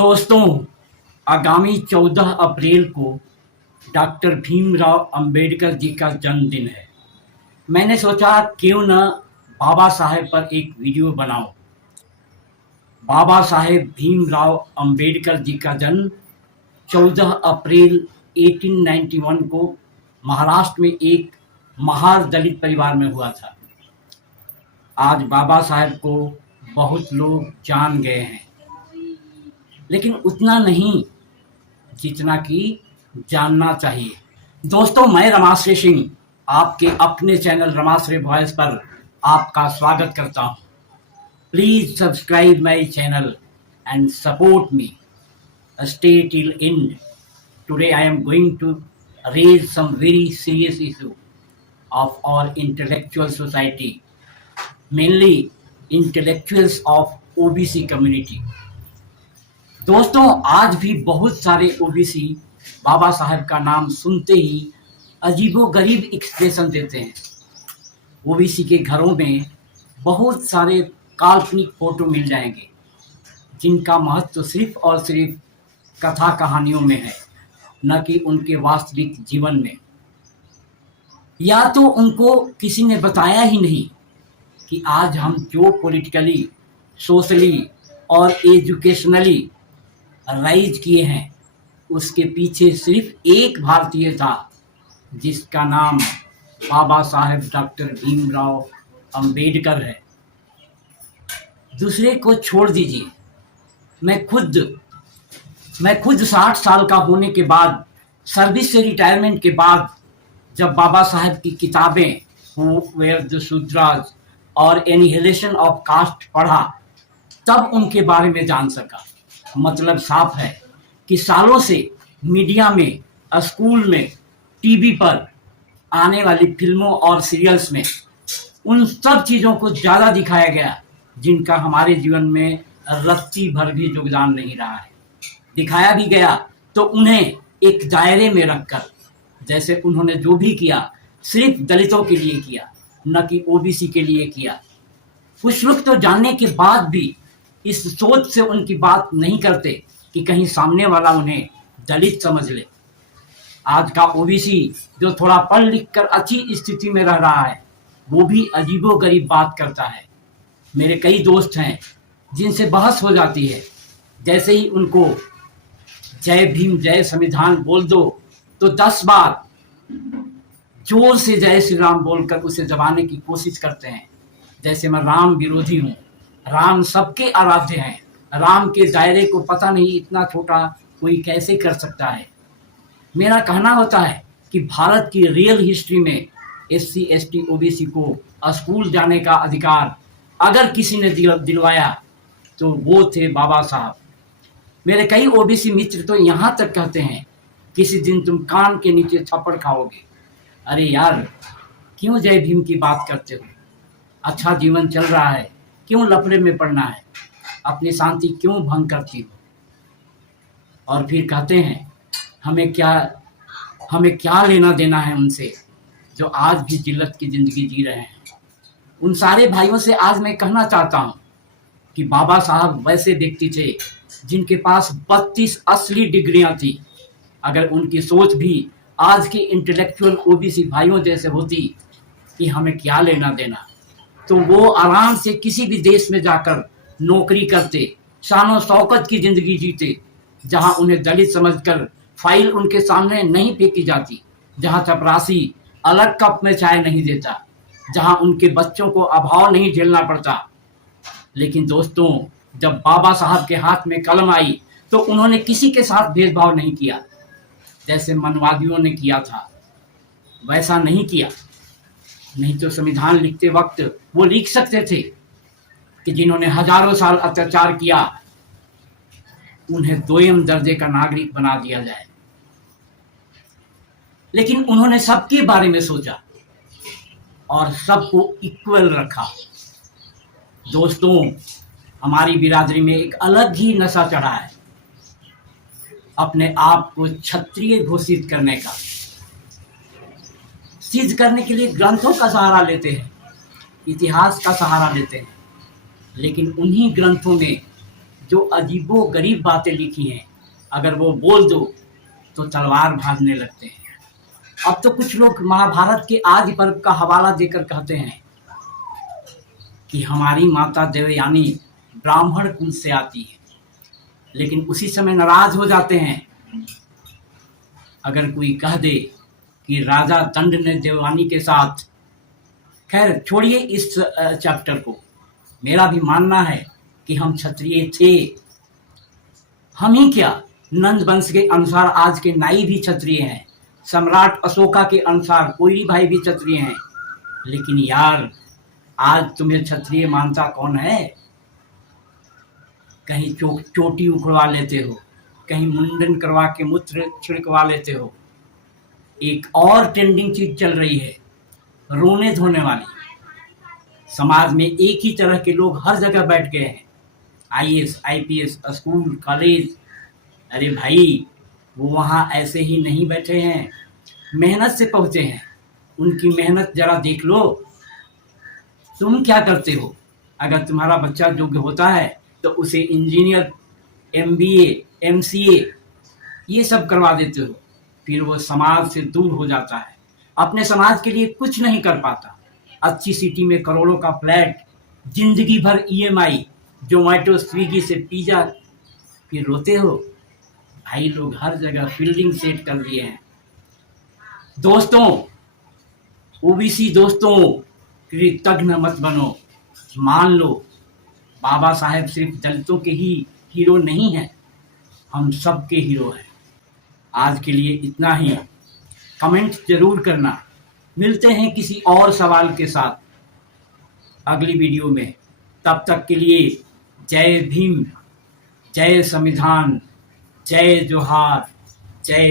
दोस्तों, आगामी 14 अप्रैल को डॉक्टर भीमराव अंबेडकर जी का जन्मदिन है। मैंने सोचा क्यों न बाबा साहेब पर एक वीडियो बनाऊं। बाबा साहेब भीमराव अंबेडकर जी का जन्म 14 अप्रैल 1891 को महाराष्ट्र में एक महार दलित परिवार में हुआ था। आज बाबा साहेब को बहुत लोग जान गए हैं, लेकिन उतना नहीं जितना कि जानना चाहिए। दोस्तों, मैं रमाश्री सिंह आपके अपने चैनल रमाश्री वॉइस पर आपका स्वागत करता हूं। Please subscribe my channel and support me. Stay till end. Today I am going to raise some very serious issue of our intellectual society, mainly intellectuals of OBC community. दोस्तों, आज भी बहुत सारे ओबीसी बाबा साहेब का नाम सुनते ही अजीबोगरीब एक्सप्रेशन देते हैं। ओबीसी के घरों में बहुत सारे काल्पनिक फोटो मिल जाएंगे, जिनका महत्व सिर्फ और सिर्फ कथा कहानियों में है, न कि उनके वास्तविक जीवन में। या तो उनको किसी ने बताया ही नहीं कि आज हम जो पॉलिटिकली, सोशली और एजुकेशनली राइज किए हैं, उसके पीछे सिर्फ एक भारतीय था, जिसका नाम बाबा साहेब डॉक्टर भीमराव अंबेडकर है। दूसरे को छोड़ दीजिए। मैं खुद 60 साल का होने के बाद, सर्विस से रिटायरमेंट के बाद, जब बाबा साहेब की किताबें हु वेयर द शूद्राज और एनिहिलेशन ऑफ कास्ट पढ़ा, तब उनके बारे में जान सका। मतलब साफ है कि सालों से मीडिया में, स्कूल में, टीवी पर आने वाली फिल्मों और सीरियल्स में उन सब चीज़ों को ज़्यादा दिखाया गया जिनका हमारे जीवन में रत्ती भर भी योगदान नहीं रहा है। दिखाया भी गया तो उन्हें एक दायरे में रखकर, जैसे उन्होंने जो भी किया सिर्फ दलितों के लिए किया, न कि ओबीसी के लिए किया। कुछ लोग तो जानने के बाद भी इस सोच से उनकी बात नहीं करते कि कहीं सामने वाला उन्हें दलित समझ ले। आज का ओबीसी जो थोड़ा पढ़ लिख कर अच्छी स्थिति में रह रहा है, वो भी अजीबोगरीब बात करता है। मेरे कई दोस्त हैं जिनसे बहस हो जाती है, जैसे ही उनको जय भीम जय संविधान बोल दो तो 10 बार जोर से जय श्री राम बोलकर उसे दबाने की कोशिश करते हैं, जैसे मैं राम विरोधी हूँ। राम सबके आराध्य हैं। राम के दायरे को पता नहीं इतना छोटा कोई कैसे कर सकता है। मेरा कहना होता है कि भारत की रियल हिस्ट्री में SC ST OBC को स्कूल जाने का अधिकार अगर किसी ने दिलवाया तो वो थे बाबा साहब। मेरे कई ओबीसी मित्र तो यहाँ तक कहते हैं, किसी दिन तुम कान के नीचे थप्पड़ खाओगे। अरे यार, क्यों जय भीम की बात करते हो? अच्छा जीवन चल रहा है, क्यों लफड़े में पड़ना है? अपनी शांति क्यों भंग करती हो? और फिर कहते हैं हमें क्या लेना देना है उनसे जो आज भी जिल्लत की जिंदगी जी रहे हैं। उन सारे भाइयों से आज मैं कहना चाहता हूँ कि बाबा साहब वैसे व्यक्ति थे जिनके पास 32 असली डिग्रियां थी। अगर उनकी सोच भी आज के इंटेलेक्चुअल ओबीसी भाइयों जैसे होती कि हमें क्या लेना देना, तो वो आराम से किसी भी देश में जाकर नौकरी करते, शानो शौकत की जिंदगी जीते, जहां उन्हें दलित समझकर फाइल उनके सामने नहीं फेंकी जाती, जहां चपरासी अलग कप में चाय नहीं देता, जहां उनके बच्चों को अभाव नहीं झेलना पड़ता। लेकिन दोस्तों, जब बाबा साहब के हाथ में कलम आई तो उन्होंने किसी के साथ भेदभाव नहीं किया, जैसे मनवादियों ने किया था वैसा नहीं किया। नहीं तो संविधान लिखते वक्त वो लिख सकते थे कि जिन्होंने हजारों साल अत्याचार किया उन्हें दोयम दर्जे का नागरिक बना दिया जाए। लेकिन उन्होंने सबके बारे में सोचा और सबको इक्वल रखा। दोस्तों, हमारी बिरादरी में एक अलग ही नशा चढ़ा है, अपने आप को क्षत्रिय घोषित करने का। सिद्ध करने के लिए ग्रंथों का सहारा लेते हैं, इतिहास का सहारा लेते हैं, लेकिन उन्हीं ग्रंथों में जो अजीबो गरीब बातें लिखी हैं, अगर वो बोल दो तो तलवार भागने लगते हैं। अब तो कुछ लोग महाभारत के आदि पर्व का हवाला देकर कहते हैं कि हमारी माता देवयानी ब्राह्मण कुल से आती है, लेकिन उसी समय नाराज हो जाते हैं अगर कोई कह दे कि राजा दंड ने देवयानी के साथ। खैर छोड़िए इस चैप्टर को। मेरा भी मानना है कि हम क्षत्रिय थे। हम ही क्या, नंद वंश के अनुसार आज के नाई भी क्षत्रिय हैं, सम्राट अशोका के अनुसार कोई भाई भी क्षत्रिय हैं। लेकिन यार, आज तुम्हें क्षत्रिय मानता कौन है? कहीं चोटी उखड़वा लेते हो, कहीं मुंडन करवा के मूत्र छिड़कवा लेते हो। एक और ट्रेंडिंग चीज चल रही है, रोने धोने वाली। समाज में एक ही तरह के लोग हर जगह बैठ गए हैं, IAS, IPS, स्कूल, कॉलेज। अरे भाई, वो वहाँ ऐसे ही नहीं बैठे हैं, मेहनत से पहुँचे हैं। उनकी मेहनत जरा देख लो। तुम क्या करते हो? अगर तुम्हारा बच्चा योग्य होता है तो उसे इंजीनियर, MBA, MCA ये सब करवा देते हो, फिर वो समाज से दूर हो जाता है, अपने समाज के लिए कुछ नहीं कर पाता। अच्छी सिटी में करोड़ों का फ्लैट, जिंदगी भर EMI, जोमेटो, स्विगी से पिज्जा, फिर रोते हो। भाई, लोग हर जगह फील्डिंग सेट कर लिए हैं। दोस्तों, OBC दोस्तों, कृतज्ञ मत बनो। मान लो, बाबा साहेब सिर्फ दलितों के ही हीरो नहीं हैं, हम सब के हीरो हैं। आज के लिए इतना ही। कमेंट जरूर करना। मिलते हैं किसी और सवाल के साथ अगली वीडियो में। तब तक के लिए जय भीम, जय संविधान, जय जोहार, जय